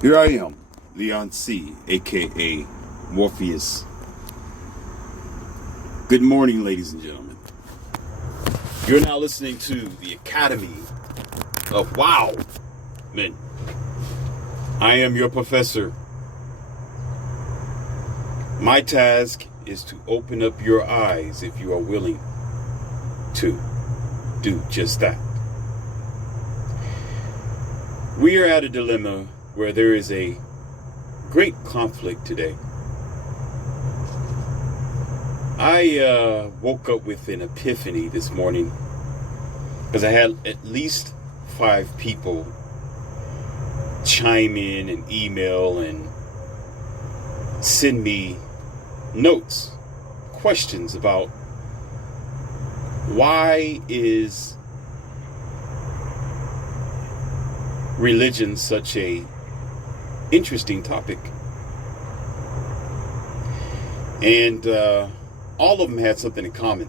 Here I am, Leon C., aka Morpheus. Good morning, ladies and gentlemen. You're now listening to the Academy of Wow Men. I am your professor. My task is to open up your eyes if you are willing to do just that. We are at a dilemma where there is a great conflict today. I woke up with an epiphany this morning because I had at least 5 people chime in and email and send me notes, questions about why is religion such a interesting topic. And all of them had something in common.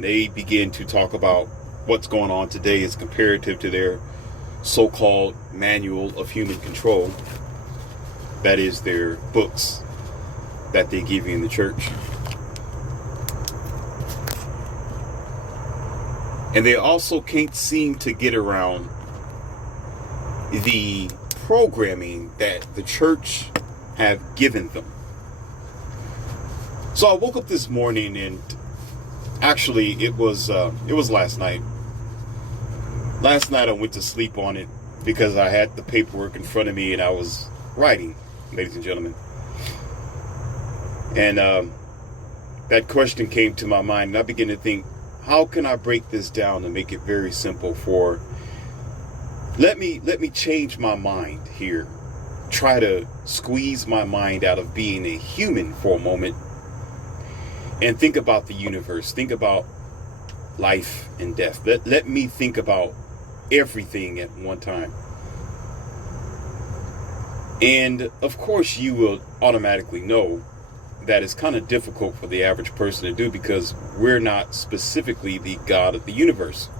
They began to talk about what's going on today as comparative to their so-called manual of human control. That is their books that they give you in the church. And they also can't seem to get around the programming that the church have given them. So I woke up this morning, and actually it was last night. Last night I went to sleep on it because I had the paperwork in front of me and I was writing, ladies and gentlemen. And that question came to my mind, and I began to think, how can I break this down and make it very simple for, let me change my mind here. Try to squeeze my mind out of being a human for a moment and think about the universe. Think about life and death. Let me think about everything at one time. And of course you will automatically know that it's kind of difficult for the average person to do because we're not specifically the God of the universe.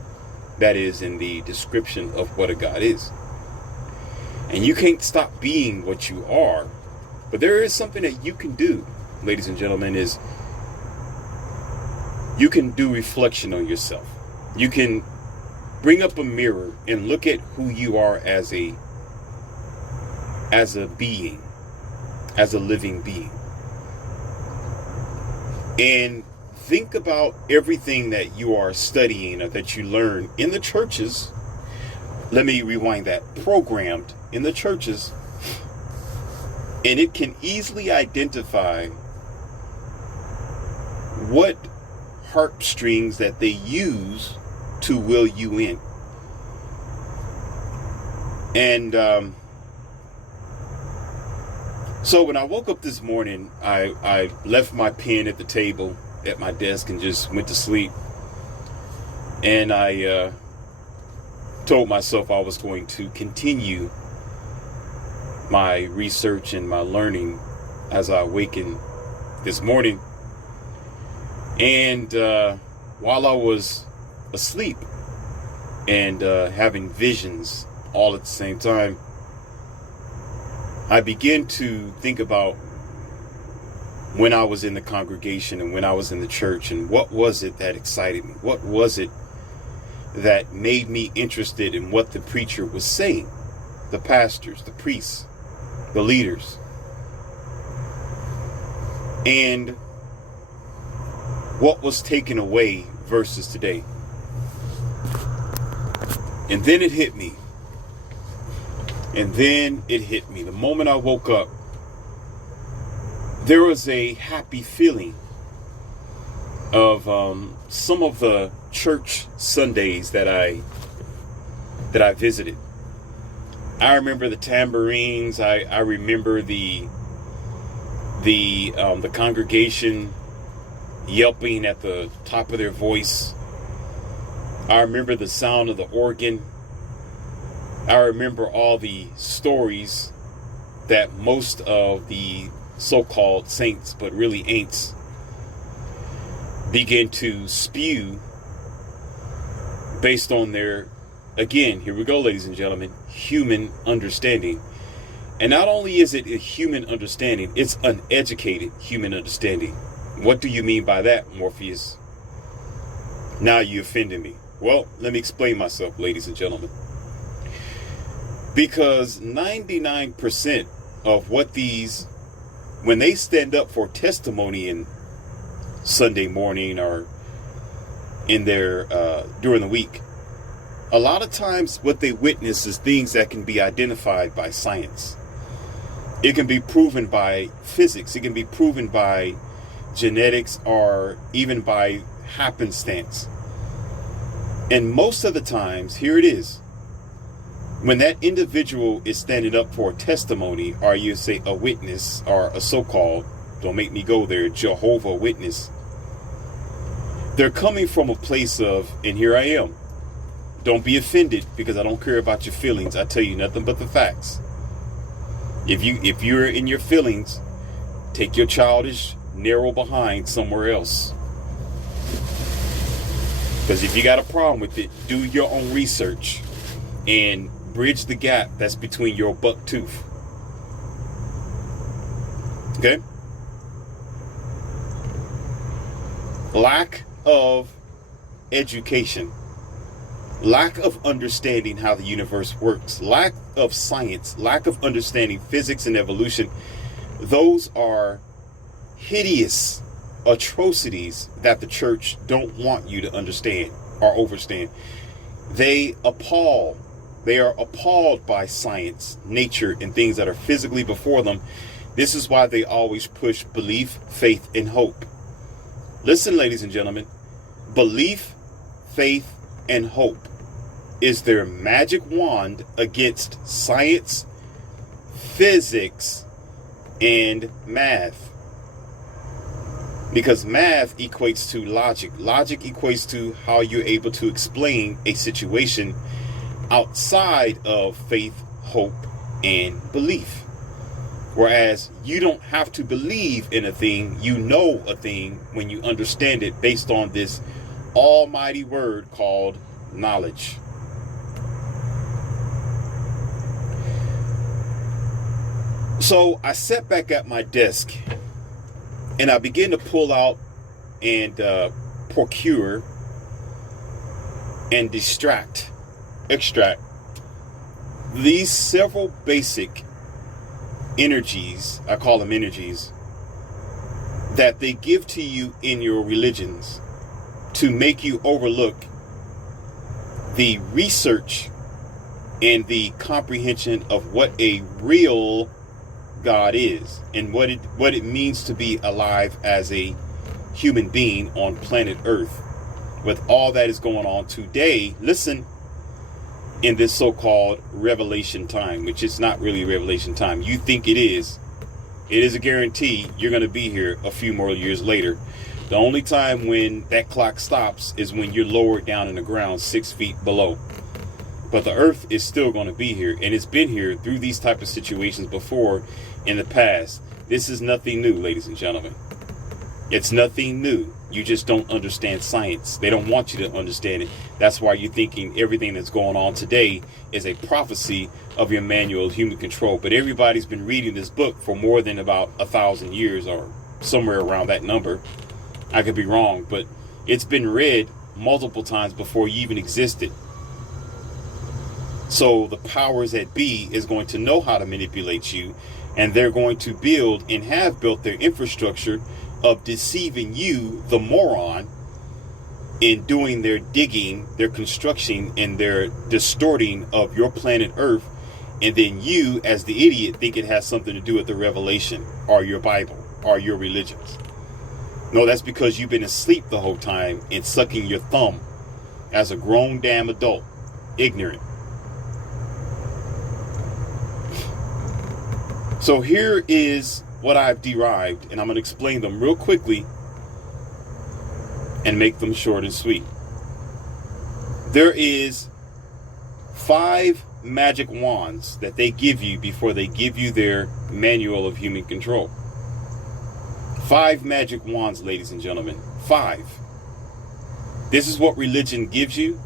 That is in the description of what a God is. And you can't stop being what you are. But there is something that you can do, ladies and gentlemen, is you can do reflection on yourself. You can bring up a mirror and look at who you are as a being, as a living being. And think about everything that you are studying or that you learn in the churches. Let me rewind that. Programmed in the churches. And it can easily identify what heartstrings that they use to will you in. And so when I woke up this morning, I left my pen at the table at my desk and just went to sleep. And I told myself I was going to continue my research and my learning as I awakened this morning. And while I was asleep and having visions all at the same time, I began to think about when I was in the congregation and when I was in the church, and what was it that excited me? What was it that made me interested in what the preacher was saying? The pastors, the priests, the leaders. And what was taken away versus today. And then it hit me. The moment I woke up, there was a happy feeling of some of the church Sundays that I visited. I remember the tambourines. I remember the congregation yelping at the top of their voice. I remember the sound of the organ. I remember all the stories that most of the so-called saints, but really ain'ts, begin to spew based on their Again, here we go, ladies and gentlemen, human understanding. And not only is it a human understanding, it's uneducated human understanding. What do you mean by that, Morpheus? Now you offended me. Well, let me explain myself, ladies and gentlemen. Because 99% of what these, when they stand up for testimony in Sunday morning or in their during the week, a lot of times what they witness is things that can be identified by science. It can be proven by physics. It can be proven by genetics or even by happenstance. And most of the times, here it is, when that individual is standing up for a testimony, or you say a witness, or a so-called, don't make me go there, Jehovah Witness, they're coming from a place of, and here I am. Don't be offended because I don't care about your feelings. I tell you nothing but the facts. If you're in your feelings, take your childish, narrow behind somewhere else. Because if you got a problem with it, do your own research and bridge the gap that's between your buck tooth. Okay? Lack of education, lack of understanding how the universe works, lack of science, lack of understanding physics and evolution, those are hideous atrocities that the church don't want you to understand or overstand. They appall. They are appalled by science, nature, and things that are physically before them. This is why they always push belief, faith, and hope. Listen, ladies and gentlemen, belief, faith, and hope is their magic wand against science, physics, and math. Because math equates to logic. Logic equates to how you're able to explain a situation outside of faith, hope, and belief. Whereas you don't have to believe in a thing, you know a thing when you understand it based on this almighty word called knowledge. So I sat back at my desk and I began to pull out and procure and extract these several basic energies, I call them energies, that they give to you in your religions to make you overlook the research and the comprehension of what a real God is and what it means to be alive as a human being on planet Earth with all that is going on today. Listen, in this so-called revelation time, which is not really revelation time. You think it is. It is a guarantee you're going to be here a few more years later. The only time when that clock stops is when you're lowered down in the ground 6 feet below. But the earth is still going to be here, and it's been here through these type of situations before in the past. This is nothing new, ladies and gentlemen. It's nothing new. You just don't understand science. They don't want you to understand it. That's why you're thinking everything that's going on today is a prophecy of your manual of human control. But everybody's been reading this book for more than about 1,000 years or somewhere around that number. I could be wrong, but it's been read multiple times before you even existed. So the powers that be is going to know how to manipulate you, and they're going to build and have built their infrastructure of deceiving you, the moron, in doing their digging, their construction, and their distorting of your planet Earth. And then you, as the idiot, think it has something to do with the revelation or your Bible or your religions. No, that's because you've been asleep the whole time and sucking your thumb as a grown damn adult, ignorant. So here is what I've derived, and I'm going to explain them real quickly and make them short and sweet. There is 5 magic wands that they give you before they give you their manual of human control. 5 magic wands, ladies and gentlemen. 5. This is what religion gives you.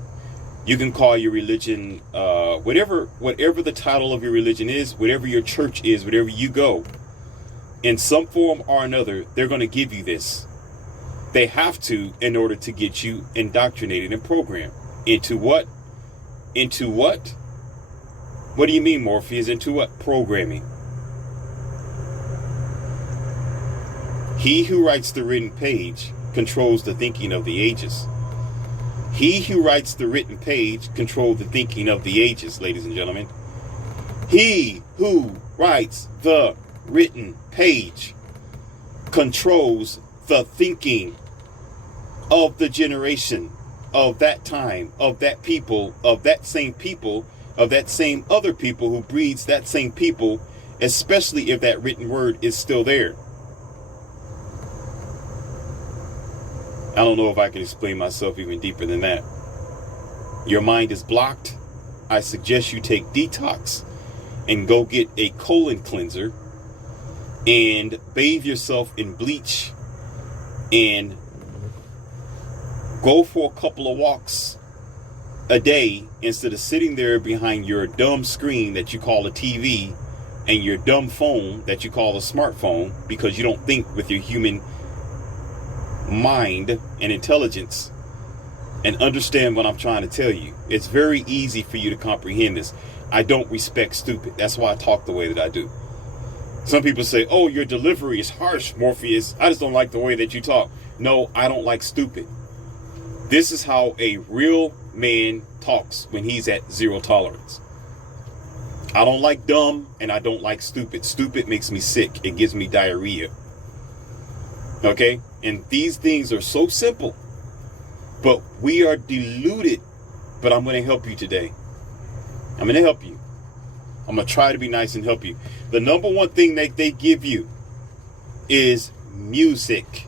You can call your religion whatever the title of your religion is, whatever your church is, whatever you go. In some form or another, they're going to give you this. They have to, in order to get you indoctrinated and programmed. Into what? Into what? What do you mean, Morpheus? Into what? Programming. He who writes the written page controls the thinking of the ages. He who writes the written page controls the thinking of the ages, ladies and gentlemen. He who writes the written page controls the thinking of the generation, of that time, of that people, of that same other people who breeds that same people, especially if that written word is still there. I don't know if I can explain myself even deeper than that. Your mind is blocked. I suggest you take detox and go get a colon cleanser and bathe yourself in bleach and go for a couple of walks a day instead of sitting there behind your dumb screen that you call a TV and your dumb phone that you call a smartphone, because you don't think with your human mind and intelligence and understand what I'm trying to tell you. It's very easy for you to comprehend this. I don't respect stupid. That's why I talk the way that I do. Some people say, oh, your delivery is harsh, Morpheus. I just don't like the way that you talk. No, I don't like stupid. This is how a real man talks when he's at zero tolerance. I don't like dumb and I don't like stupid. Stupid makes me sick. It gives me diarrhea. Okay? And these things are so simple, but we are deluded. But I'm going to help you today. I'm going to help you. I'm going to try to be nice and help you. The number one thing that they give you is music.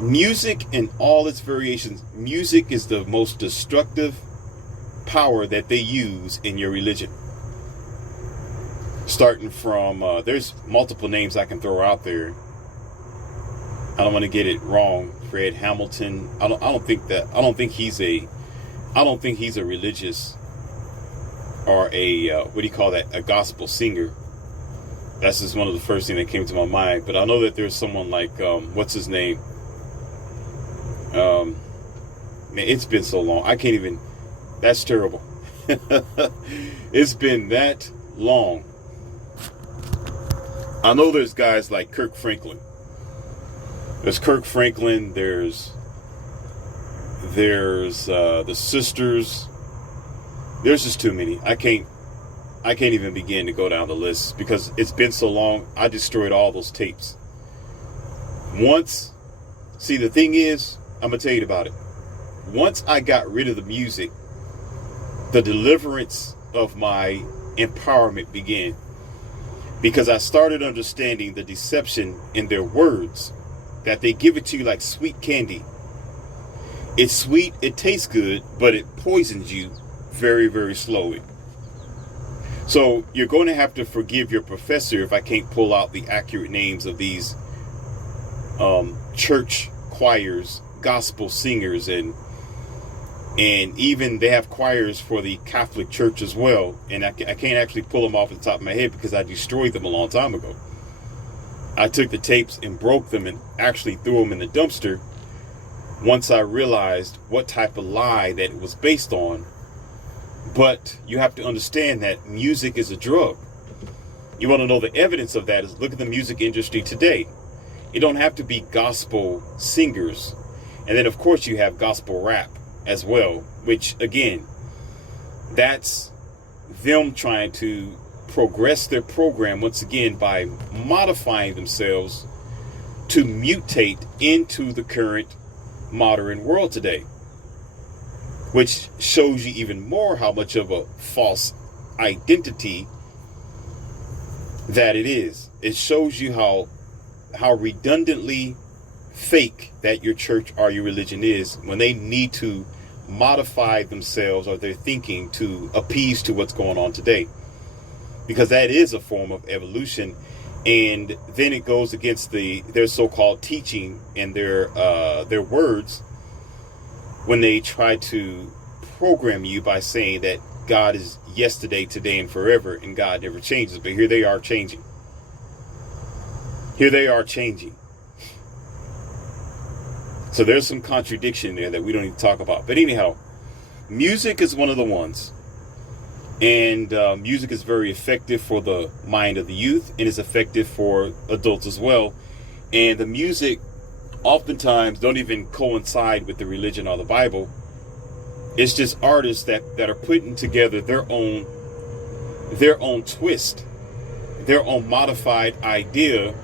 Music in all its variations. Music is the most destructive power that they use in your religion. Starting from, there's multiple names I can throw out there. I don't want to get it wrong. Fred Hamilton. I don't think he's a religious or a what do you call that? A gospel singer. That's just one of the first things that came to my mind. But I know that there's someone like what's his name? Man, it's been so long. I can't even. That's terrible. It's been that long. I know there's guys like Kirk Franklin. There's Kirk Franklin. There's the sisters. There's just too many. I can't even begin to go down the list because it's been so long. I destroyed all those tapes. See, the thing is, I'm gonna tell you about it. Once I got rid of the music, the deliverance of my empowerment began, because I started understanding the deception in their words. That they give it to you like sweet candy. It's sweet, it tastes good, but it poisons you very, very slowly. So you're going to have to forgive your professor if I can't pull out the accurate names of these church choirs, gospel singers, and even they have choirs for the Catholic Church as well. And I can't actually pull them off the top of my head because I destroyed them a long time ago. I took the tapes and broke them and actually threw them in the dumpster once I realized what type of lie that it was based on. But you have to understand that music is a drug. You want to know the evidence of that is look at the music industry today. You don't have to be gospel singers. And then, of course, you have gospel rap as well, which, again, that's them trying to progress their program once again by modifying themselves to mutate into the current modern world today, which shows you even more how much of a false identity that it is. It shows you how redundantly fake that your church or your religion is when they need to modify themselves or their thinking to appease to what's going on today. Because that is a form of evolution. And then it goes against their so-called teaching and their words when they try to program you by saying that God is yesterday, today, and forever, and God never changes. But here they are changing. Here they are changing. So there's some contradiction there that we don't need to talk about. But anyhow, music is one of the ones. And music is very effective for the mind of the youth, and is effective for adults as well. And the music oftentimes don't even coincide with the religion or the Bible. It's just artists that are putting together their own twist, their own modified idea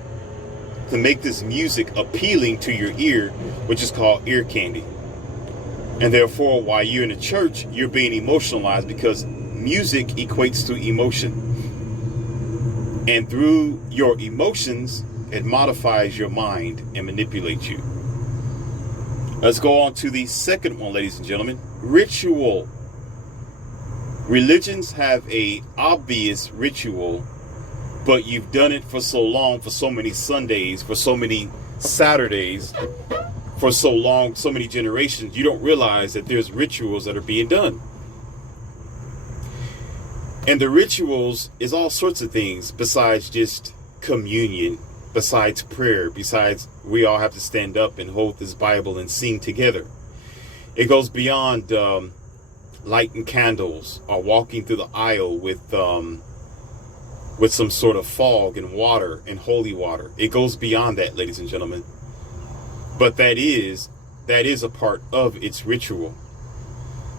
to make this music appealing to your ear, which is called ear candy. And therefore, while you're in the church, you're being emotionalized because music equates to emotion. And through your emotions, it modifies your mind and manipulates you. Let's go on to the second one, ladies and gentlemen. Ritual. Religions have a obvious ritual, but you've done it for so long, for so many Sundays, for so many Saturdays, for so long, so many generations, you don't realize that there's rituals that are being done. And the rituals is all sorts of things besides just communion, besides prayer, besides we all have to stand up and hold this Bible and sing together. It goes beyond lighting candles or walking through the aisle with some sort of fog and water and holy water. It goes beyond that, ladies and gentlemen. But that is a part of its ritual.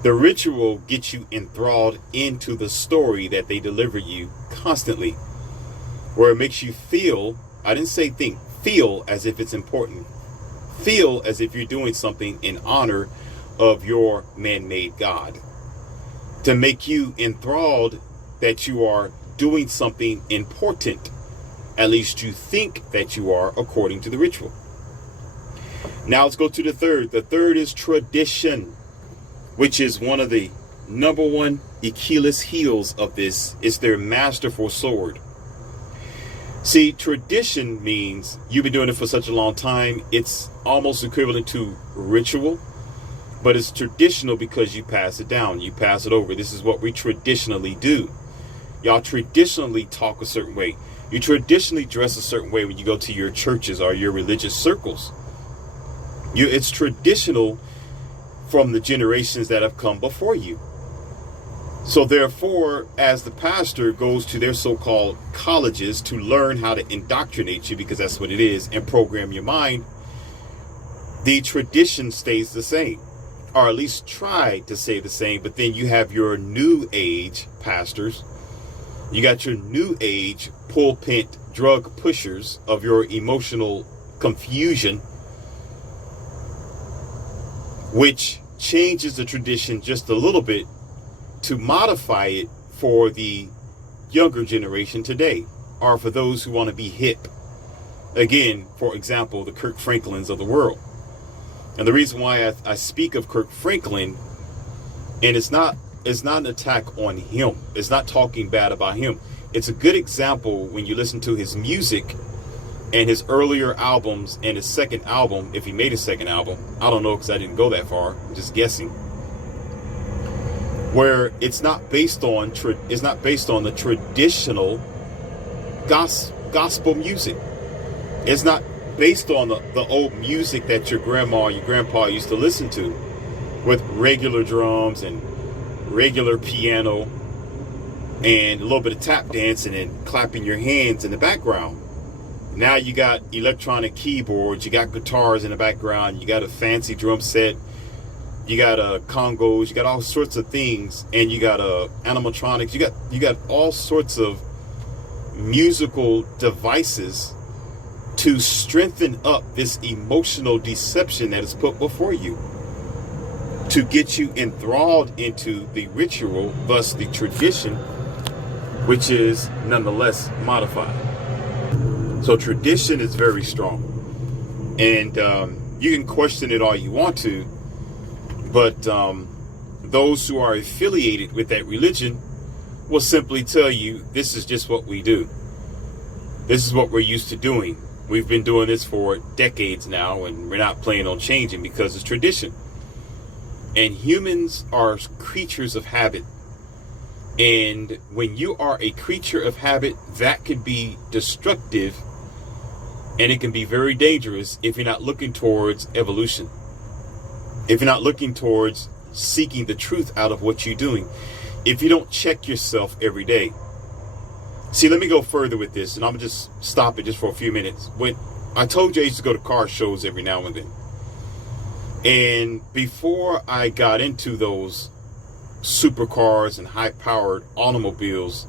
The ritual gets you enthralled into the story that they deliver you constantly, where it makes you feel, I didn't say think, feel as if it's important. Feel as if you're doing something in honor of your man-made God. To make you enthralled that you are doing something important. At least you think that you are, according to the ritual. Now let's go to the third. The third is tradition, which is one of the number one Achilles heels of this. It's their masterful sword. See, tradition means you've been doing it for such a long time. It's almost equivalent to ritual, but it's traditional because you pass it down. You pass it over. This is what we traditionally do. Y'all traditionally talk a certain way. You traditionally dress a certain way when you go to your churches or your religious circles. It's traditional from the generations that have come before you. So therefore, as the pastor goes to their so-called colleges to learn how to indoctrinate you, because that's what it is, and program your mind, the tradition stays the same, or at least try to stay the same. But then you have your new age pastors. You got your new age pulpit drug pushers of your emotional confusion, which changes the tradition just a little bit to modify it for the younger generation today, or for those who want to be hip. Again, for example, the Kirk Franklins of the world. And the reason why I speak of Kirk Franklin, and it's not an attack on him. It's not talking bad about him. It's a good example when you listen to his music and his earlier albums and his second album, if he made a second album. I don't know because I didn't go that far. I'm just guessing. Where it's not based on the traditional gospel music. It's not based on the old music that your grandma or your grandpa used to listen to, with regular drums and regular piano and a little bit of tap dancing and clapping your hands in the background. Now you got electronic keyboards, you got guitars in the background, you got a fancy drum set, you got congos, you got all sorts of things, and you got animatronics, you got all sorts of musical devices to strengthen up this emotional deception that is put before you, to get you enthralled into the ritual, thus the tradition, which is nonetheless modified. So tradition is very strong, and you can question it all you want to, but those who are affiliated with that religion will simply tell you, this is just what we do. This is what we're used to doing. We've been doing this for decades now, and we're not planning on changing because it's tradition. And humans are creatures of habit. And when you are a creature of habit, that can be destructive, and it can be very dangerous if you're not looking towards evolution. If you're not looking towards seeking the truth out of what you're doing. If you don't check yourself every day. See, let me go further with this, and I'm going to just stop it just for a few minutes. When I told you I used to go to car shows every now and then. And before I got into those supercars and high-powered automobiles,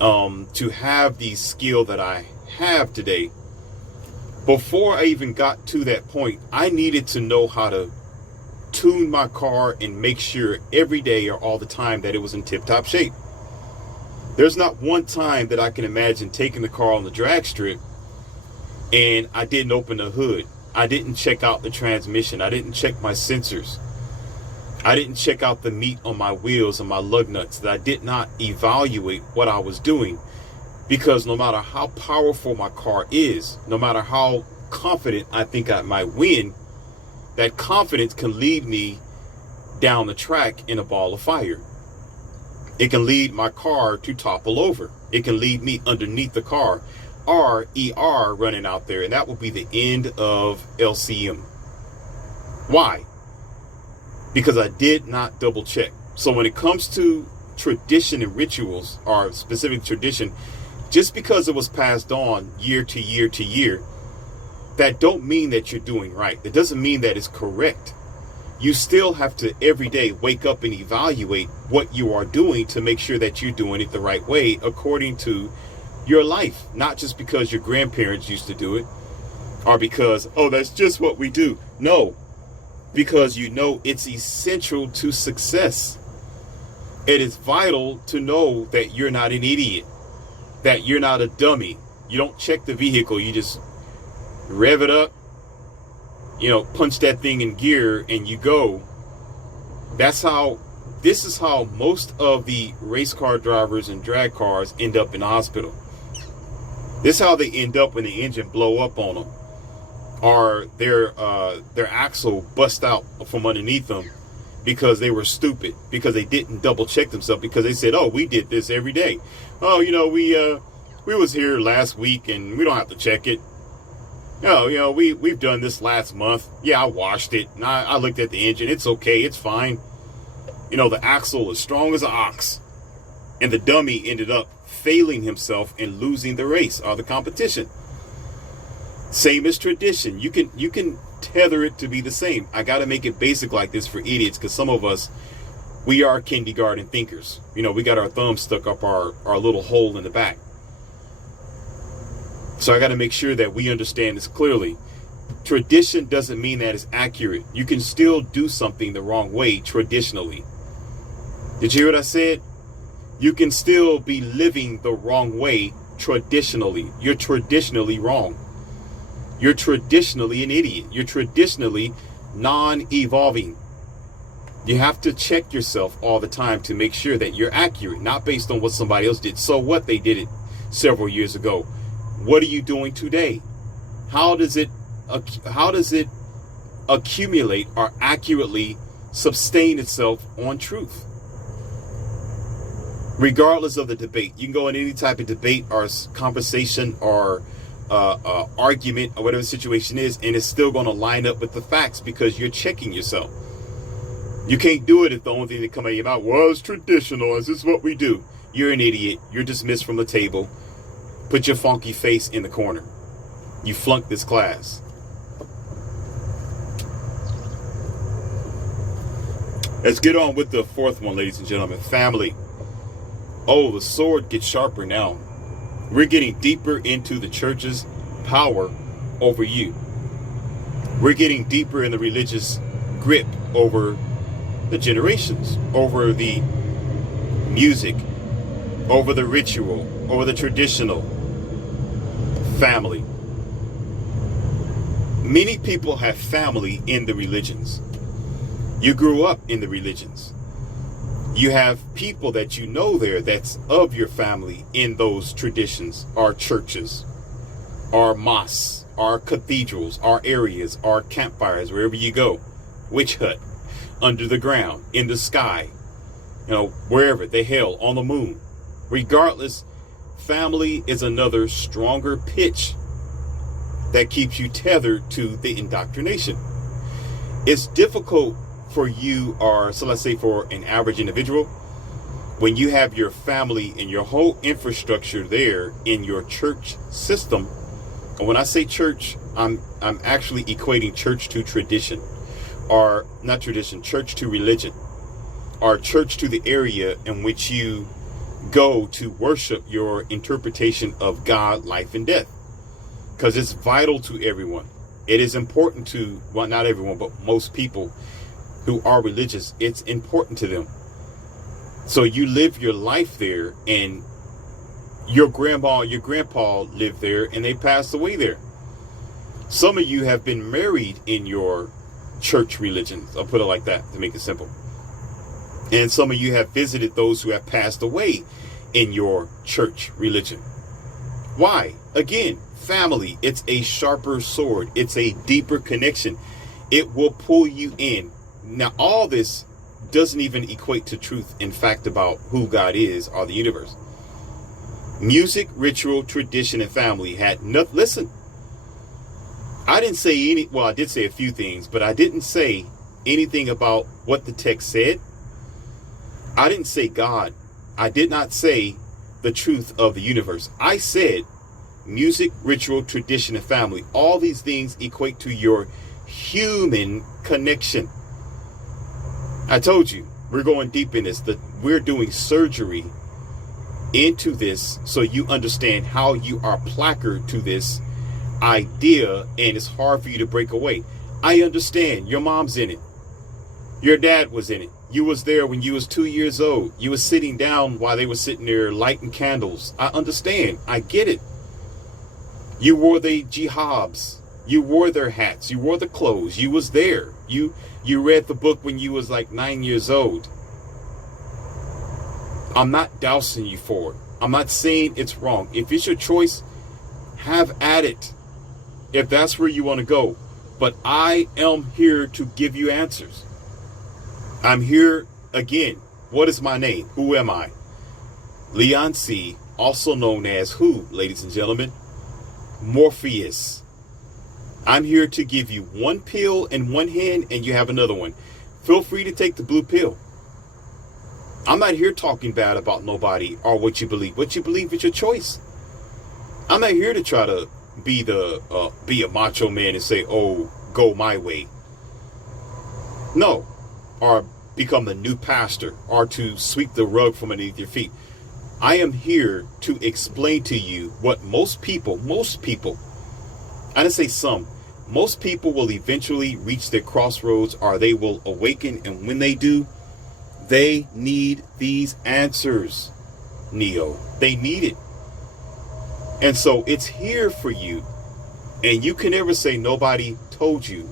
to have the skill that I have today, before I even got to that point, I needed to know how to tune my car and make sure every day or all the time that it was in tip-top shape. There's not one time that I can imagine taking the car on the drag strip and I didn't open the hood. I didn't check out the transmission. I didn't check my sensors. I didn't check out the meat on my wheels and my lug nuts. That I did not evaluate what I was doing, because no matter how powerful my car is, no matter how confident I think I might win, that confidence can lead me down the track in a ball of fire. It can lead my car to topple over. It can lead me underneath the car, or ER running out there, and that will be the end of LCM. Why? Because I did not double check. So when it comes to tradition and rituals, or specific tradition, just because it was passed on year to year to year, that don't mean that you're doing right. It doesn't mean that it's correct. You still have to every day wake up and evaluate what you are doing to make sure that you're doing it the right way according to your life. Not just because your grandparents used to do it, or because, oh, that's just what we do. No, because you know it's essential to success. It is vital to know that you're not an idiot, that you're not a dummy. You don't check the vehicle, you just rev it up, punch that thing in gear and you go. This is how most of the race car drivers and drag cars end up in the hospital. This is how they end up when the engine blow up on them, or their axle bust out from underneath them because they were stupid, because they didn't double check themselves, because they said, oh, we did this every day. Oh, we was here last week and we don't have to check it. No, we've done this last month. Yeah, I washed it. And I looked at the engine. It's okay. It's fine. The axle is strong as an ox. And the dummy ended up failing himself and losing the race or the competition. Same as tradition. You can tether it to be the same. I got to make it basic like this for idiots, because some of us, we are kindergarten thinkers. We got our thumb stuck up our little hole in the back. So I got to make sure that we understand this clearly. Tradition doesn't mean that it's accurate. You can still do something the wrong way traditionally. Did you hear what I said? You can still be living the wrong way traditionally. You're traditionally wrong. You're traditionally an idiot. You're traditionally non-evolving. You have to check yourself all the time to make sure that you're accurate, not based on what somebody else did. So what? They did it several years ago. What are you doing today? How does it accumulate or accurately sustain itself on truth? Regardless of the debate, you can go in any type of debate or conversation or argument or whatever the situation is, and it's still going to line up with the facts because you're checking yourself. You can't do it if the only thing that comes out of your mouth was traditional. This is what we do. You're an idiot. You're dismissed from the table. Put your funky face in the corner. You flunked this class. Let's get on with the fourth one, ladies and gentlemen. Family. Oh, the sword gets sharper now. We're getting deeper into the church's power over you. We're getting deeper in the religious grip over the generations, over the music, over the ritual, over the traditional. Family. Many people have family in the religions. You grew up in the religions. You have people that you know there that's of your family in those traditions, or churches, or mosques, or cathedrals, or areas, or campfires, wherever you go. Witch hut. under the ground, in the sky, wherever, the hell, on the moon. Regardless, family is another stronger pitch that keeps you tethered to the indoctrination. It's difficult for you, or so let's say for an average individual, when you have your family and your whole infrastructure there in your church system. And when I say church, I'm actually equating church to tradition, or not tradition, church to religion, or church to the area in which you go to worship your interpretation of God, life, and death. Because it's vital to everyone. It is important to, well, not everyone, but most people who are religious. It's important to them. So you live your life there, and your grandma, your grandpa lived there, and they passed away there. Some of you have been married in your church religion. I'll put it like that to make it simple. And some of you have visited those who have passed away in your church religion. Why? Again, family. It's a sharper sword. It's a deeper connection. It will pull you in. Now, all this doesn't even equate to truth in fact about who God is or the universe. Music, ritual, tradition, and family had nothing. Listen, I didn't say any, well, I did say a few things, but I didn't say anything about what the text said. I didn't say God. I did not say the truth of the universe. I said music, ritual, tradition, and family. All these things equate to your human connection. I told you, we're going deep in this, that we're doing surgery into this so you understand how you are placard to this idea, and it's hard for you to break away. I understand your mom's in it. Your dad was in it. You was there when you was 2 years old. You was sitting down while they were sitting there lighting candles. I understand. I get it. You wore the jihadis. You wore their hats. You wore the clothes. You was there. You read the book when you was like 9 years old. I'm not dousing you for it. I'm not saying it's wrong. If it's your choice, have at it. If that's where you want to go. But I am here to give you answers. I'm here again. What is my name? Who am I? Leon C., also known as who, ladies and gentlemen? Morpheus. I'm here to give you one pill in one hand and you have another one. Feel free to take the blue pill. I'm not here talking bad about nobody or what you believe. What you believe is your choice. I'm not here to try to be a macho man and say, oh, go my way. No. Or become the new pastor, or to sweep the rug from underneath your feet. I am here to explain to you what most people, I didn't say some, most people will eventually reach their crossroads, or they will awaken, and when they do, they need these answers, Neo. They need it. And so it's here for you, and you can never say nobody told you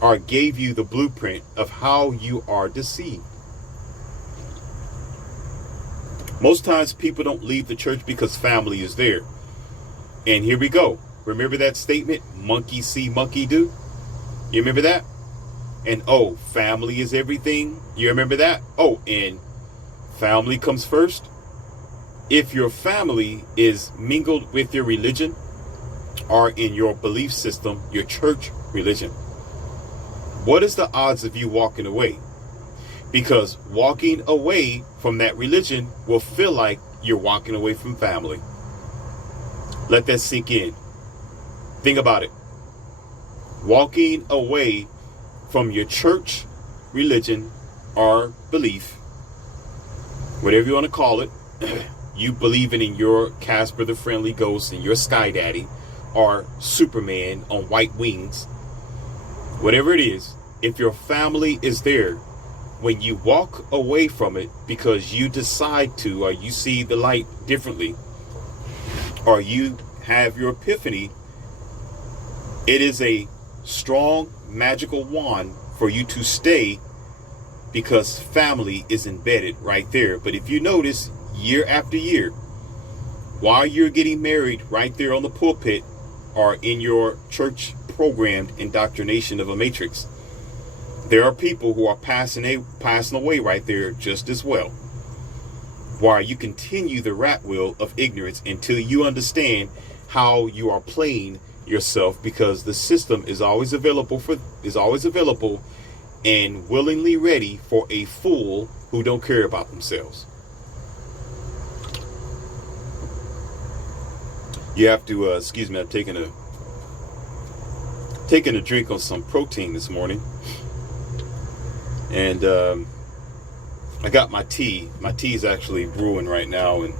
or gave you the blueprint of how you are deceived. Most times people don't leave the church because family is there. And here we go. Remember that statement, monkey see, monkey do? You remember that? And oh, family is everything. You remember that? Oh, and family comes first. If your family is mingled with your religion or in your belief system, your church religion, what is the odds of you walking away? Because walking away from that religion will feel like you're walking away from family. Let that sink in. Think about it. Walking away from your church religion or belief, whatever you want to call it, you believing in your Casper the Friendly Ghost and your Sky Daddy or Superman on white wings, whatever it is, if your family is there, when you walk away from it because you decide to, or you see the light differently, or you have your epiphany, it is a strong magical wand for you to stay because family is embedded right there. But if you notice, year after year, while you're getting married right there on the pulpit or in your church programmed indoctrination of a matrix, There are people who are passing away right there just as well. While you continue the rat wheel of ignorance until you understand how you are playing yourself, because the system is always available and willingly ready for a fool who don't care about themselves. You have to excuse me, I'm taking a drink on some protein this morning, and I got my tea. My tea is actually brewing right now, and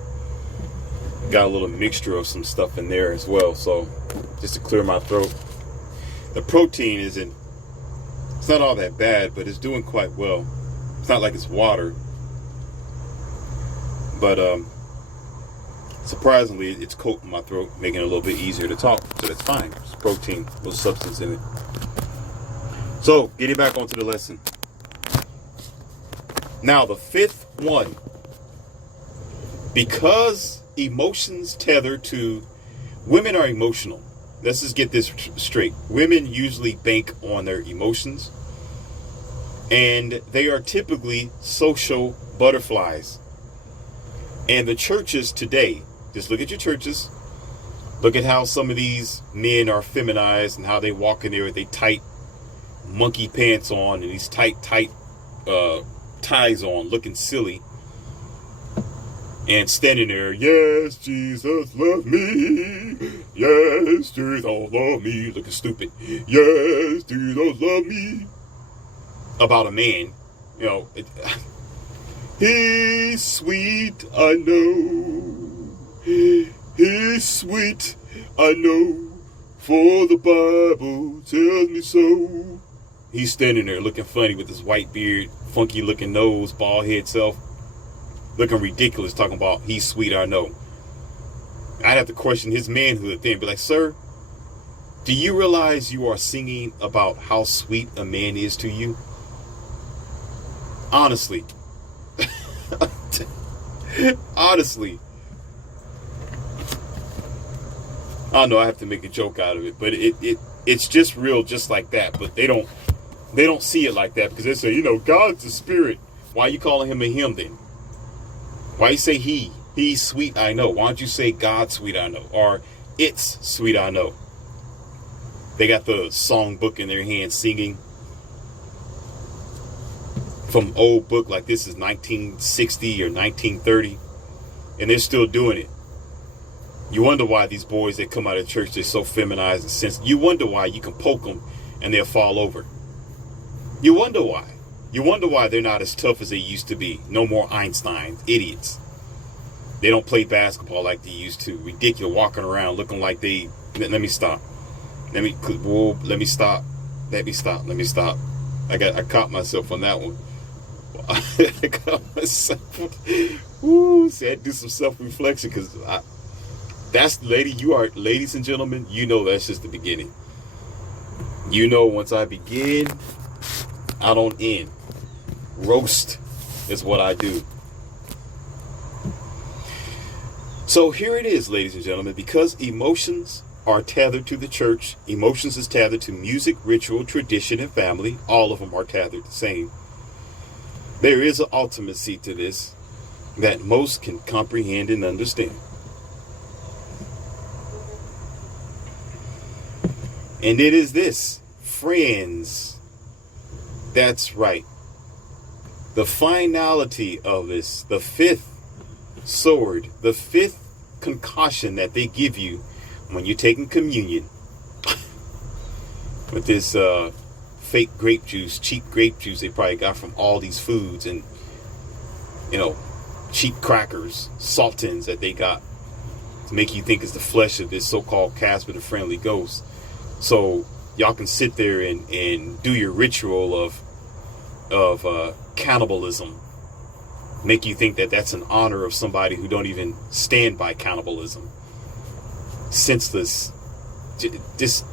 got a little mixture of some stuff in there as well, so just to clear my throat. The protein it's not all that bad, but it's doing quite well. It's not like it's water, but surprisingly it's coating my throat, making it a little bit easier to talk, so that's fine. It's protein, a little substance in it. So getting back onto the lesson. Now the fifth one, because emotions tether to women are emotional. Let's just get this straight. Women usually bank on their emotions, and they are typically social butterflies. And the churches today, just look at your churches, look at how some of these men are feminized and how they walk in there with their tight monkey pants on and these tight ties on, looking silly, and standing there, yes, Jesus, love me. Yes, Jesus, love me. Looking stupid. Yes, Jesus, love me. About a man, you know, he's sweet, I know. He's sweet, I know. For the Bible tells me so. He's standing there looking funny with his white beard, funky looking nose, bald head self. Looking ridiculous, talking about he's sweet, I know. I'd have to question his manhood then. Be like, sir, do you realize you are singing about how sweet a man is to you? Honestly. Honestly. I know I have to make a joke out of it, but it's just real, just like that. But they don't see it like that, because they say, you know, God's a spirit. Why are you calling him a him then? Why you say he? He's sweet, I know. Why don't you say God's sweet, I know? Or it's sweet, I know. They got the songbook in their hand singing from old book, like this is 1960 or 1930. And they're still doing it. You wonder why these boys that come out of church, they're so feminized and sensitive. You wonder why you can poke them and they'll fall over. You wonder why. You wonder why they're not as tough as they used to be. No more Einsteins, idiots. They don't play basketball like they used to. Ridiculous, walking around looking like they... Let me stop. Let me stop. I caught myself on that one. I caught myself. Ooh, see, I do some self-reflection, because that's, ladies and gentlemen, you know that's just the beginning. You know, once I begin, I don't end. Roast is what I do. So here it is, ladies and gentlemen, because emotions are tethered to the church, emotions is tethered to music, ritual, tradition, and family. All of them are tethered the same. There is an ultimacy to this that most can comprehend and understand. And it is this, friends. That's right. The finality of this, the fifth sword, the fifth concoction that they give you when you're taking communion with this fake grape juice, cheap grape juice they probably got from all these foods, and, you know, cheap crackers, saltines that they got to make you think it's the flesh of this so-called Casper the Friendly Ghost. So y'all can sit there and do your ritual of cannibalism, make you think that that's an honor of somebody who don't even stand by cannibalism. Senseless. This,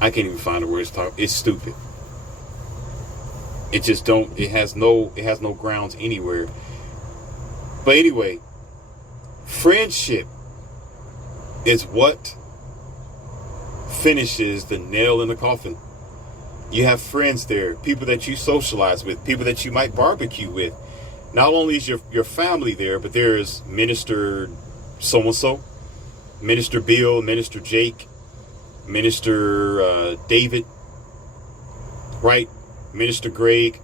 I can't even find the words to talk. It's stupid. It just don't. It has no grounds anywhere. But anyway, friendship is what finishes the nail in the coffin. You have friends there, people that you socialize with, people that you might barbecue with. Not only is your family there, but there's Minister so-and-so, Minister Bill, Minister Jake, Minister David, right? Minister Greg.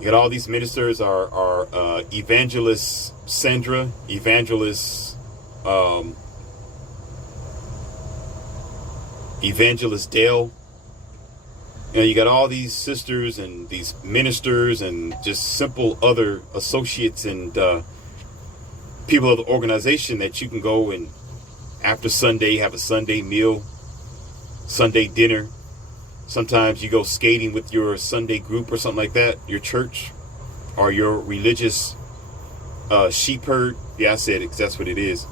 You got all these ministers, are Evangelist Sandra, Evangelist Evangelist Dale. You know, you got all these sisters and these ministers and just simple other associates and people of the organization that you can go and after Sunday have a Sunday meal, Sunday dinner. Sometimes you go skating with your Sunday group or something like that, your church or your religious sheep herd. Yeah, I said it, 'cause that's what it is.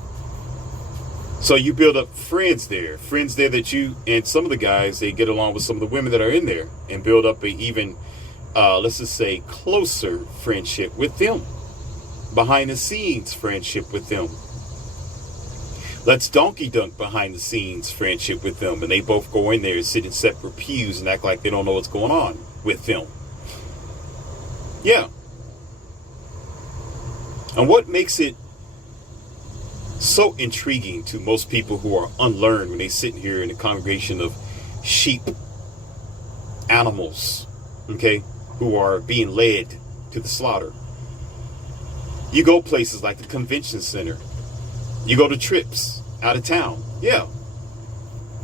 So you build up friends there that you, and some of the guys, they get along with some of the women that are in there and build up a even, let's just say, closer friendship with them, behind the scenes friendship with them. Let's donkey dunk behind the scenes friendship with them, and they both go in there and sit in separate pews and act like they don't know what's going on with them. Yeah. And what makes it so intriguing to most people who are unlearned when they sit here in a congregation of sheep, animals, okay, who are being led to the slaughter. You go places like the convention center. You go to trips out of town. Yeah.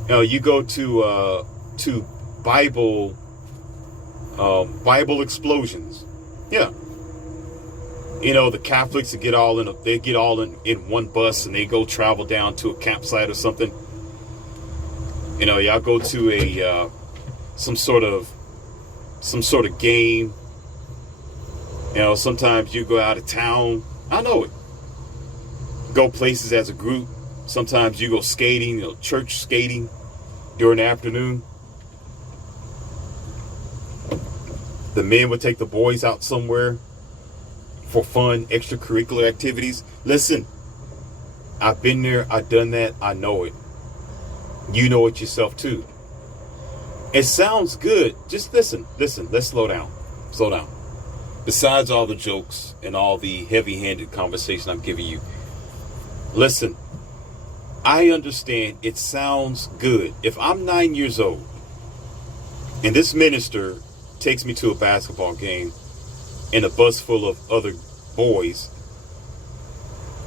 You go to Bible explosions. Yeah. You know, the Catholics get all in one bus and they go travel down to a campsite or something. You know, y'all go to a some sort of game. You know, sometimes you go out of town. I know it. Go places as a group. Sometimes you go skating, you know, church skating during the afternoon. The men would take the boys out somewhere for fun, extracurricular activities. Listen, I've been there, I've done that, I know it. You know it yourself too. It sounds good. Just listen, let's slow down. Besides all the jokes and all the heavy-handed conversation I'm giving you, listen, I understand it sounds good. If I'm 9 years old and this minister takes me to a basketball game in a bus full of other boys,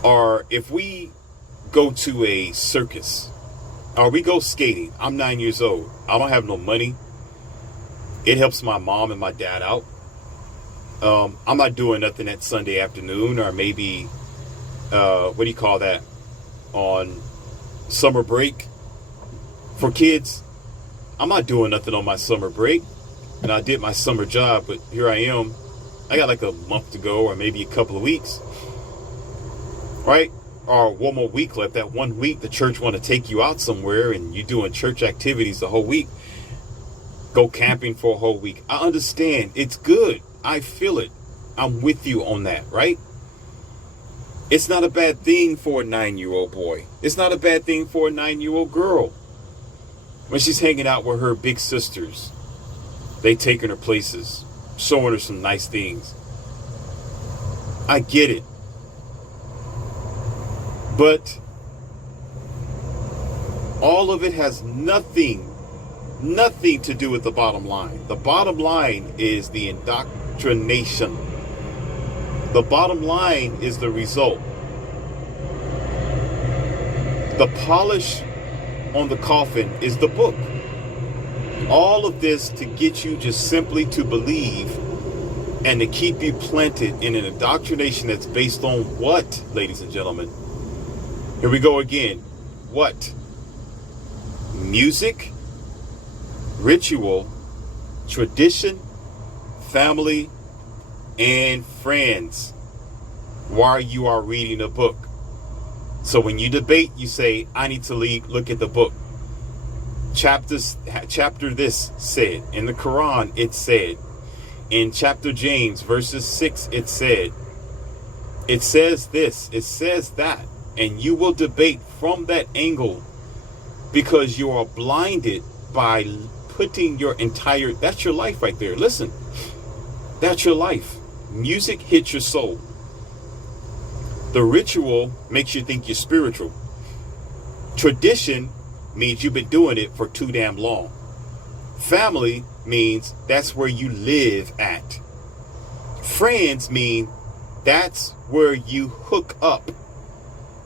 or if we go to a circus, or we go skating, I'm 9 years old. I don't have no money. It helps my mom and my dad out. I'm not doing nothing that Sunday afternoon, or maybe, what do you call that, on summer break for kids. I'm not doing nothing on my summer break. And I did my summer job, but here I am. I got like a month to go, or maybe a couple of weeks, right? Or one more week left. That 1 week, the church want to take you out somewhere and you doing church activities the whole week. Go camping for a whole week. I understand. It's good. I feel it. I'm with you on that, right? It's not a bad thing for a 9-year-old boy. It's not a bad thing for a 9-year-old girl. When she's hanging out with her big sisters, they taking her places, showing her some nice things. I get it. But all of it has nothing to do with the bottom line. The bottom line is the indoctrination. The bottom line is the result. The polish on the coffin is the book. All of this to get you just simply to believe and to keep you planted in an indoctrination that's based on what, ladies and gentlemen? Here we go again. What? Music, ritual, tradition, family, and friends while you are reading a book. So when you debate, you say, I need to look at the book. Chapter this said. In the Quran, it said. In chapter James, verses 6, it said. It says this. It says that. And you will debate from that angle because you are blinded by putting that's your life right there. Listen, that's your life. Music hits your soul. The ritual makes you think you're spiritual. Tradition means you've been doing it for too damn long. Family means that's where you live at. Friends mean that's where you hook up.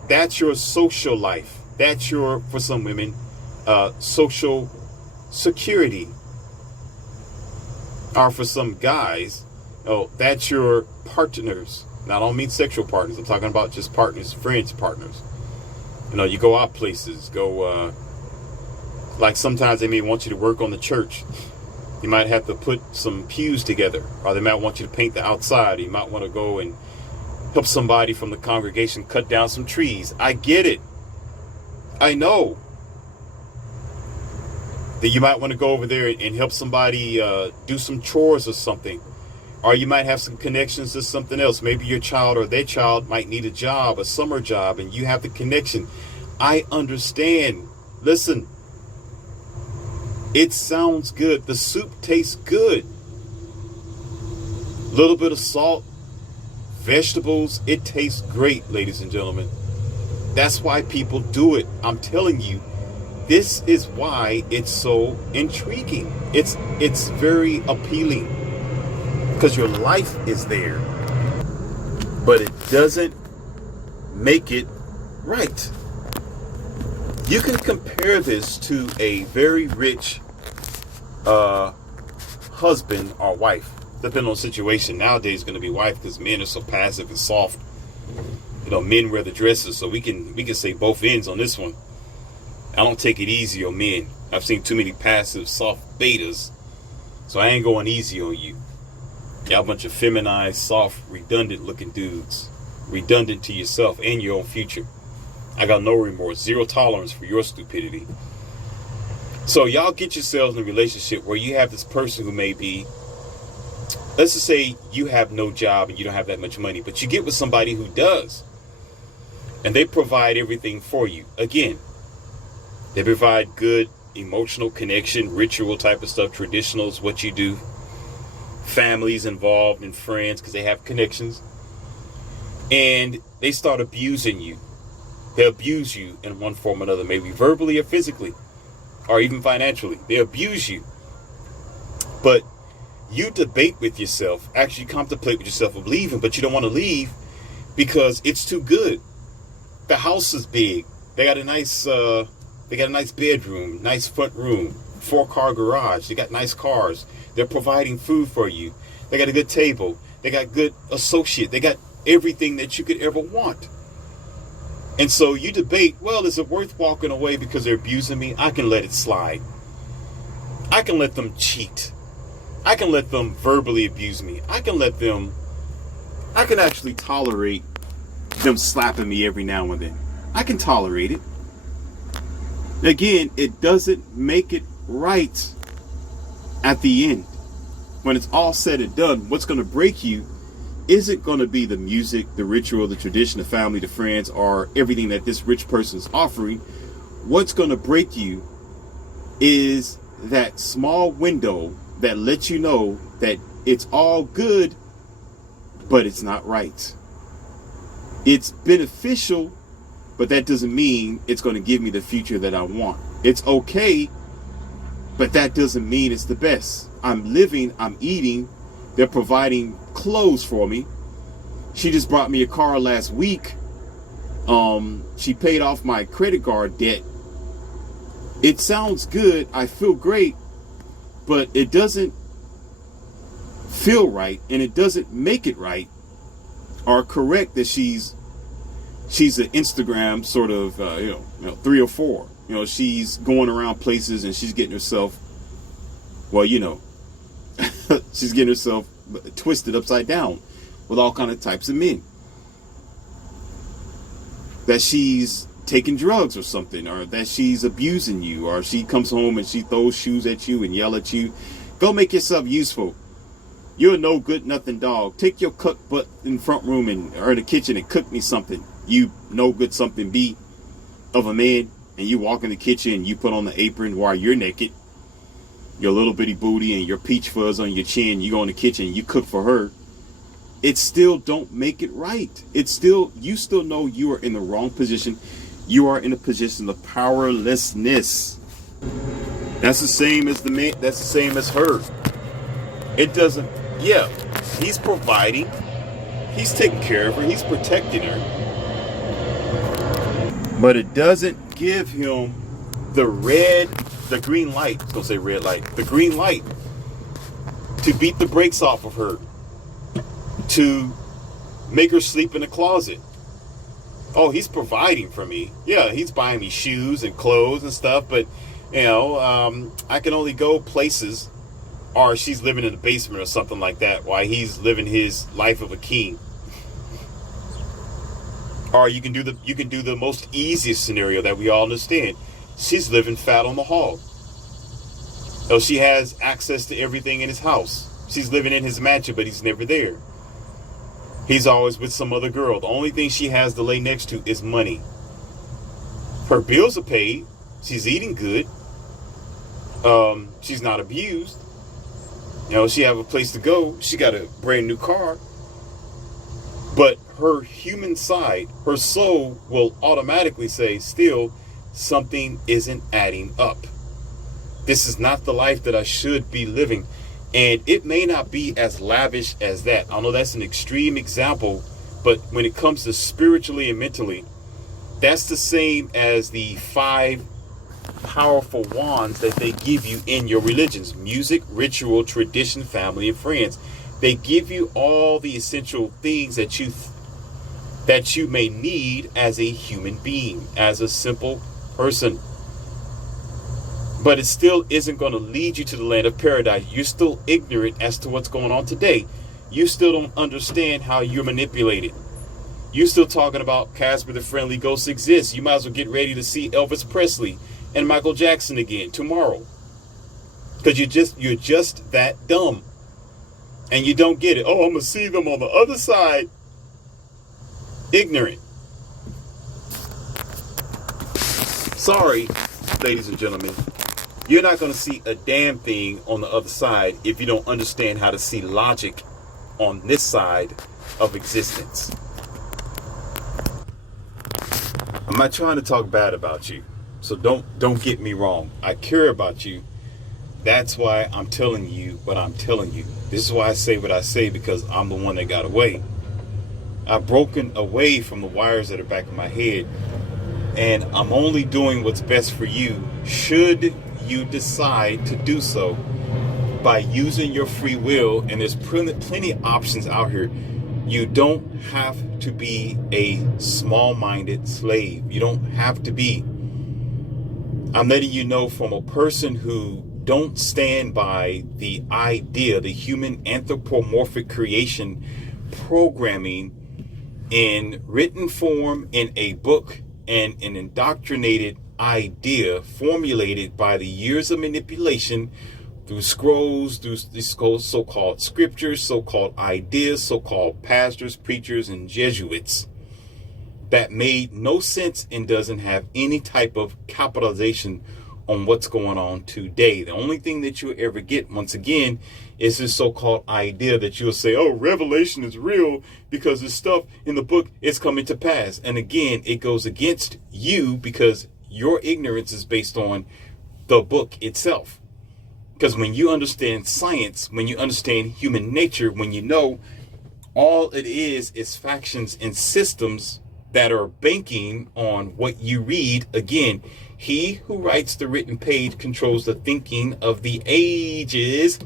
That's your social life. That's your, for some women, social security. Or for some guys, that's your partners. Now, I don't mean sexual partners. I'm talking about just partners, friends, partners. You go out places, like sometimes they may want you to work on the church. You might have to put some pews together, or they might want you to paint the outside. You might want to go and help somebody from the congregation cut down some trees. I get it. I know that you might want to go over there and help somebody do some chores or something. Or you might have some connections to something else. Maybe your child or their child might need a job, a summer job, and you have the connection. I understand. Listen, it sounds good. The soup tastes good. Little bit of salt, vegetables. It tastes great, ladies and gentlemen. That's why people do it. I'm telling you, this is why it's so intriguing. It's very appealing. Because your life is there. But it doesn't make it right. You can compare this to a very rich husband or wife. Depending on the situation. Nowadays it's going to be wife because men are so passive and soft. Men wear the dresses, so we can say both ends on this one. I don't take it easy on men. I've seen too many passive, soft betas. So I ain't going easy on you. Y'all a bunch of feminized, soft, redundant looking dudes. Redundant to yourself and your own future. I got no remorse. Zero tolerance for your stupidity. So y'all get yourselves in a relationship where you have this person who may be, let's just say you have no job and you don't have that much money, but you get with somebody who does. And they provide everything for you. Again, they provide good emotional connection, ritual type of stuff. Traditional is what you do. Families involved and friends because they have connections. And they start abusing you. They abuse you in one form or another, maybe verbally or physically, or even financially. They abuse you. But you debate with yourself, actually contemplate with yourself of leaving, but you don't want to leave because it's too good. The house is big. They got a nice bedroom, nice front room, 4-car garage. They got nice cars. They're providing food for you. They got a good table. They got good associate. They got everything that you could ever want. And so you debate, well, is it worth walking away because they're abusing me? I can let it slide. I can let them cheat. I can let them verbally abuse me. I can actually tolerate them slapping me every now and then. I can tolerate it. Again, it doesn't make it right at the end. When it's all said and done, what's going to break you isn't going to be the music, the ritual, the tradition, the family, the friends, or everything that this rich person's offering. What's going to break you is that small window that lets you know that it's all good, but it's not right. It's beneficial, but that doesn't mean it's going to give me the future that I want. It's okay, but that doesn't mean it's the best. I'm living, I'm eating, they're providing clothes for me. She just brought me a car last week. She paid off my credit card debt. It sounds good, I feel great, but it doesn't feel right, and it doesn't make it right or correct that she's an Instagram sort of 3 or 4. She's going around places and she's getting herself, she's getting herself twisted upside down with all kind of types of men. That she's taking drugs or something, or that she's abusing you, or she comes home and she throws shoes at you and yell at you. Go make yourself useful. You're a no good nothing dog. Take your cook butt in the front room or in the kitchen and cook me something. You no good something be of a man, and you walk in the kitchen and you put on the apron while you're naked. your little bitty booty and your peach fuzz on your chin, you go in the kitchen, you cook for her, it still don't make it right. It's still, you still know you are in the wrong position. You are in a position of powerlessness. That's the same as the man. That's the same as her. It doesn't, yeah, he's providing. He's taking care of her. He's protecting her. But it doesn't give him the green light. I was going to say red light. The green light to beat the brakes off of her. To make her sleep in the closet. Oh, he's providing for me. Yeah, he's buying me shoes and clothes and stuff. But, I can only go places, or she's living in the basement or something like that, while he's living his life of a king. Or you can do the most easiest scenario that we all understand. She's living fat on the hog. Oh, she has access to everything in his house. She's living in his mansion, but he's never there. He's always with some other girl. The only thing she has to lay next to is money. Her bills are paid. She's eating good. She's not abused. She have a place to go. She got a brand new car. But her human side, her soul will automatically say, still, something isn't adding up. This is not the life that I should be living. And it may not be as lavish as that. I know that's an extreme example, but when it comes to spiritually and mentally, that's the same as the 5 powerful wands that they give you in your religions: music, ritual, tradition, family, and friends. They give you all the essential things that you may need as a human being, as a simple person. But it still isn't going to lead you to the land of paradise. You're still ignorant as to what's going on today. You still don't understand how you're manipulated. You're still talking about Casper the Friendly Ghost exists. You might as well get ready to see Elvis Presley and Michael Jackson again tomorrow. Because you're just that dumb. And you don't get it. Oh, I'm going to see them on the other side. Ignorant. Sorry, ladies and gentlemen. You're not going to see a damn thing on the other side if you don't understand how to see logic on this side of existence. I'm not trying to talk bad about you, so don't get me wrong. I care about you. That's why I'm telling you what I'm telling you. This is why I say what I say, because I'm the one that got away. I've broken away from the wires that are back in my head, and I'm only doing what's best for you, should you decide to do so, by using your free will. And there's plenty of options out here. You don't have to be a small-minded slave. You don't have to be. I'm letting you know from a person who don't stand by the idea, the human anthropomorphic creation programming in written form, in a book, and an indoctrinated idea formulated by the years of manipulation through scrolls, through these so-called scriptures, so-called ideas, so-called pastors, preachers, and Jesuits, that made no sense and doesn't have any type of capitalization on what's going on today. The only thing that you'll ever get, once again, is this so-called idea that you'll say, oh, revelation is real because this stuff in the book is coming to pass. And again, it goes against you because your ignorance is based on the book itself. Because when you understand science, when you understand human nature, when you know all it is factions and systems that are banking on what you read. Again, he who writes the written page controls the thinking of the ages.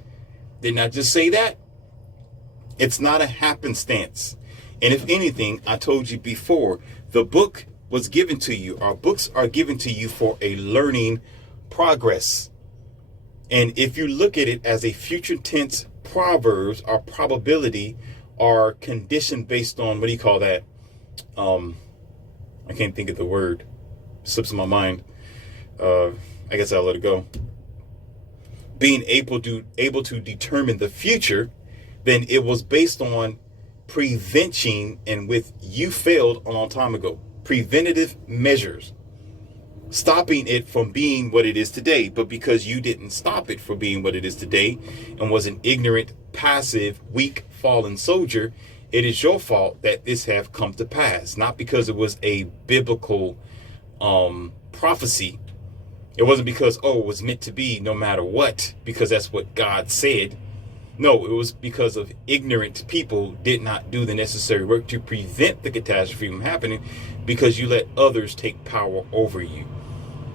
Didn't I just say that? It's not a happenstance. And if anything, I told you before, the book was given to you. Our books are given to you for a learning progress. And if you look at it as a future tense proverbs or probability or condition based on, what do you call that? I can't think of the word. It slips in my mind. I guess I'll let it go. Being able to determine the future, then it was based on prevention, and with you failed a long time ago. Preventative measures. stopping it from being what it is today. But because you didn't stop it from being what it is today and was an ignorant, passive, weak, fallen soldier, it is your fault that this have come to pass. Not because it was a biblical prophecy. It wasn't because, it was meant to be no matter what, because that's what God said. No, it was because of ignorant people did not do the necessary work to prevent the catastrophe from happening, because you let others take power over you.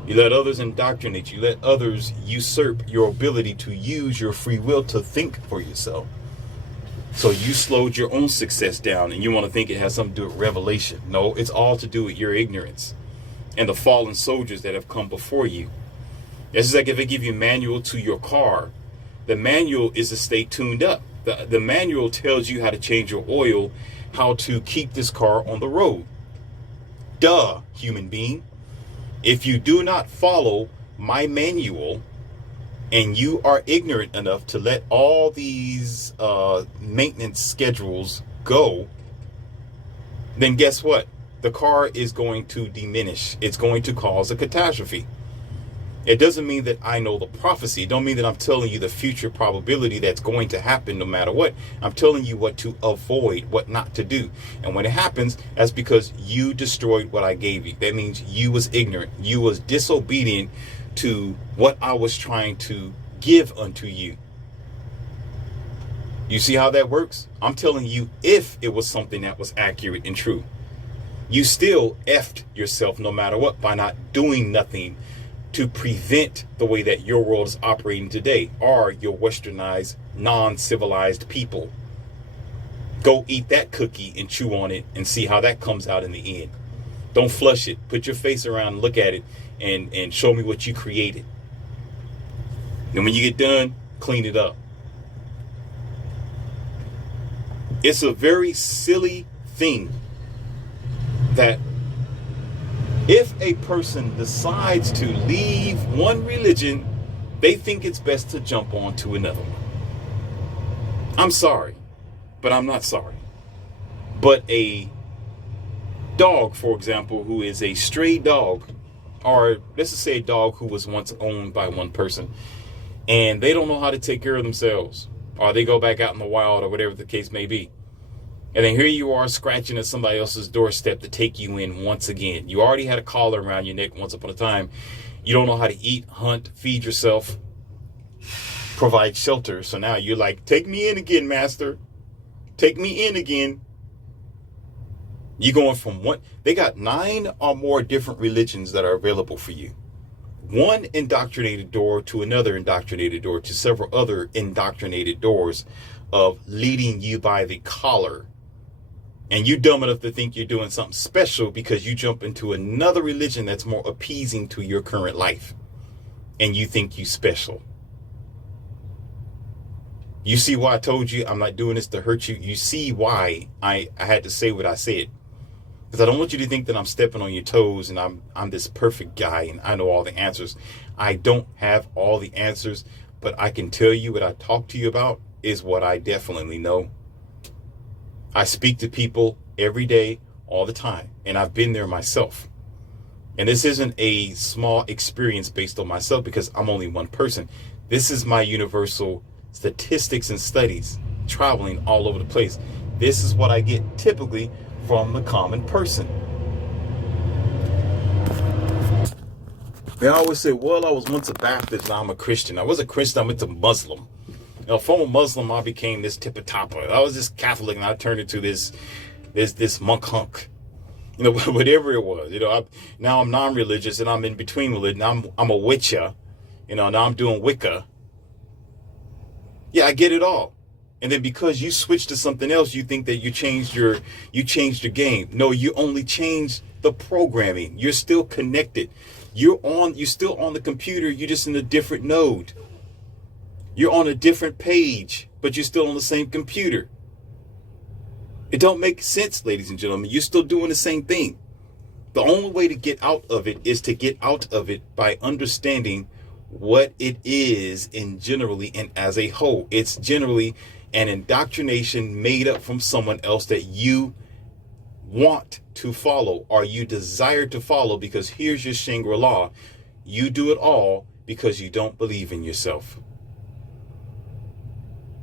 You let others indoctrinate you. You let others usurp your ability to use your free will to think for yourself. So you slowed your own success down, and you want to think it has something to do with revelation. No, it's all to do with your ignorance and the fallen soldiers that have come before you. It's just like if I give you a manual to your car, the manual is to stay tuned up. The manual tells you how to change your oil, how to keep this car on the road. Duh, human being. If you do not follow my manual and you are ignorant enough to let all these maintenance schedules go, then guess what? The car is going to diminish. It's going to cause a catastrophe. It doesn't mean that I know the prophecy. It don't mean that I'm telling you the future probability that's going to happen no matter what. I'm telling you what to avoid, what not to do. And when it happens, that's because you destroyed what I gave you. That means you was ignorant. You was disobedient to what I was trying to give unto you. You see how that works? I'm telling you, if it was something that was accurate and true, you still effed yourself no matter what by not doing nothing to prevent the way that your world is operating today, or your westernized, non-civilized people. Go eat that cookie and chew on it and see how that comes out in the end. Don't flush it. Put your face around and look at it and show me what you created. And when you get done, clean it up. It's a very silly thing that if a person decides to leave one religion, they think it's best to jump on to another one. I'm sorry, but I'm not sorry. But a dog, for example, who is a stray dog, or let's just say a dog who was once owned by one person, and they don't know how to take care of themselves, or they go back out in the wild, or whatever the case may be. And then here you are scratching at somebody else's doorstep to take you in once again. You already had a collar around your neck once upon a time. You don't know how to eat, hunt, feed yourself, provide shelter. So now you're like, take me in again, master. Take me in again. You're going from one. They got 9 or more different religions that are available for you. One indoctrinated door to another indoctrinated door to several other indoctrinated doors of leading you by the collar. And you're dumb enough to think you're doing something special because you jump into another religion that's more appeasing to your current life. And you think you special. You see why I told you I'm not doing this to hurt you? You see why I had to say what I said. Because I don't want you to think that I'm stepping on your toes and I'm this perfect guy and I know all the answers. I don't have all the answers, but I can tell you what I talk to you about is what I definitely know. I speak to people every day, all the time, and I've been there myself. And this isn't a small experience based on myself because I'm only one person. This is my universal statistics and studies traveling all over the place. This is what I get typically from the common person. They always say, well, I was once a Baptist, now I'm a Christian. I was a Christian, I went to Muslim. You know, from a Muslim, I became this tippa-topper. I was this Catholic, and I turned into this monk hunk. You know, whatever it was. You know, now I'm non-religious, and I'm in between religion. I'm a witcher. You know, now I'm doing Wicca. Yeah, I get it all. And then because you switched to something else, you think that you changed your game. No, you only changed the programming. You're still connected. You're still on the computer. You're just in a different node. You're on a different page, but you're still on the same computer. It don't make sense, ladies and gentlemen. You're still doing the same thing. The only way to get out of it is to get out of it by understanding what it is in generally and as a whole. It's generally an indoctrination made up from someone else that you want to follow or you desire to follow, because here's your Shangri-La. You do it all because you don't believe in yourself.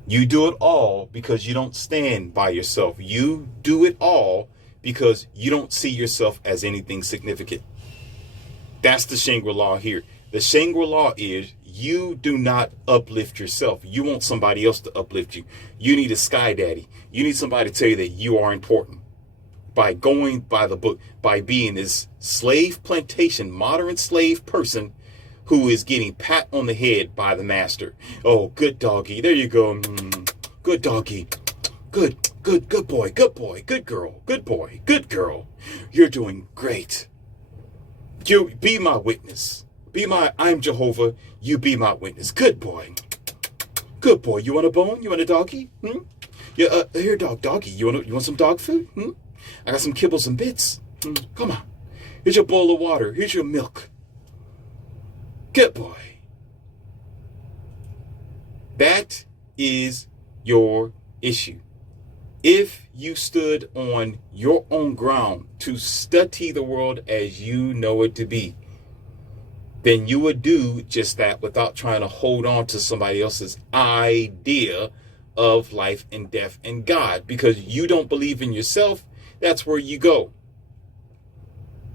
You do it all because you don't stand by yourself. You do it all because you don't see yourself as anything significant. That's the Shangri-La here. The Shangri-La is you do not uplift yourself. You want somebody else to uplift you. You need a sky daddy. You need somebody to tell you that you are important. By going by the book, by being this slave plantation, modern slave person who is getting pat on the head by the master. Oh, good doggy. There you go. Good doggy. Good boy. Good boy. Good girl. Good boy. Good girl. You're doing great. You be my witness. I'm Jehovah. You be my witness. Good boy. Good boy. You want a bone? You want a doggy? Yeah, here, doggy. You want some dog food? I got some kibbles and bits. Come on. Here's your bowl of water. Here's your milk. Good boy. That is your issue. If you stood on your own ground to study the world as you know it to be, then you would do just that without trying to hold on to somebody else's idea of life and death and God. Because you don't believe in yourself, that's where you go.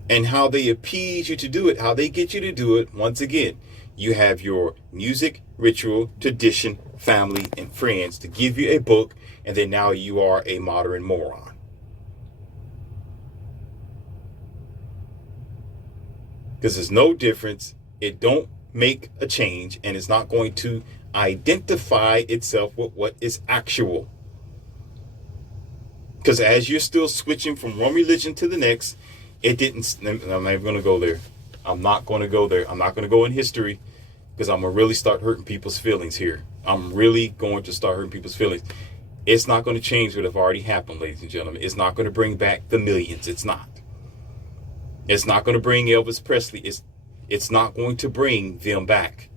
And how they appease you to do it, how they get you to do it, once again, you have your music, ritual, tradition, family, and friends to give you a book, and then now you are a modern moron. Because there's no difference. It don't make a change, and it's not going to identify itself with what is actual. Because as you're still switching from one religion to the next, it didn't. I'm not even going to go there. I'm not going to go there. I'm not going to go in history, because I'm going to really start hurting people's feelings here. I'm really going to start hurting people's feelings. It's not going to change what have already happened, ladies and gentlemen. It's not going to bring back the millions. It's not. It's not going to bring Elvis Presley. It's not going to bring them back.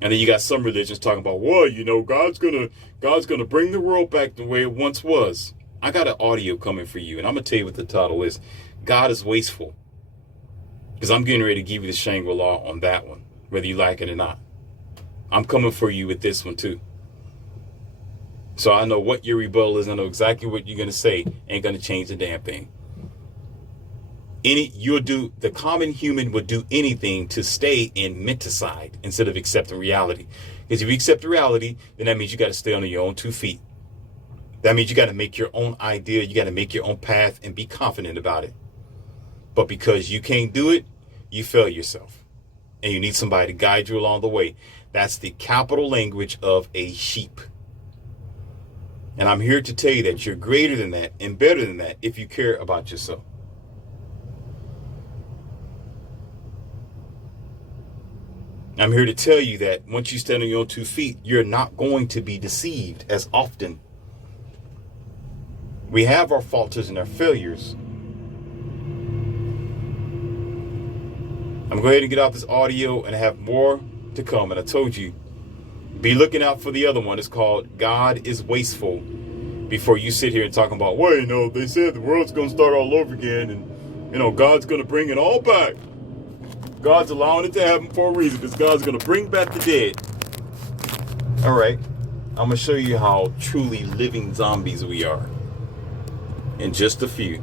And then you got some religions talking about, well, God's gonna bring the world back the way it once was. I got an audio coming for you, and I'm gonna tell you what the title is. God is wasteful. Because I'm getting ready to give you the Shangri-La on that one, whether you like it or not. I'm coming for you with this one too. So I know what your rebuttal is. I know exactly what you're gonna say. Ain't gonna change the damn thing. The common human would do anything to stay in menticide instead of accepting reality. Because if you accept reality, then that means you got to stay on your own 2 feet. That means you got to make your own idea. You got to make your own path and be confident about it. But because you can't do it, you fail yourself. And you need somebody to guide you along the way. That's the capital language of a sheep. And I'm here to tell you that you're greater than that and better than that if you care about yourself. I'm here to tell you that once you stand on your own 2 feet, you're not going to be deceived as often. We have our falters and our failures. I'm going to go ahead and get out this audio, and I have more to come. And I told you, be looking out for the other one. It's called God is Wasteful. Before you sit here and talking about, well, they said the world's going to start all over again, and, God's going to bring it all back. God's allowing it to happen for a reason, because God's going to bring back the dead. All right. I'm going to show you how truly living zombies we are in just a few.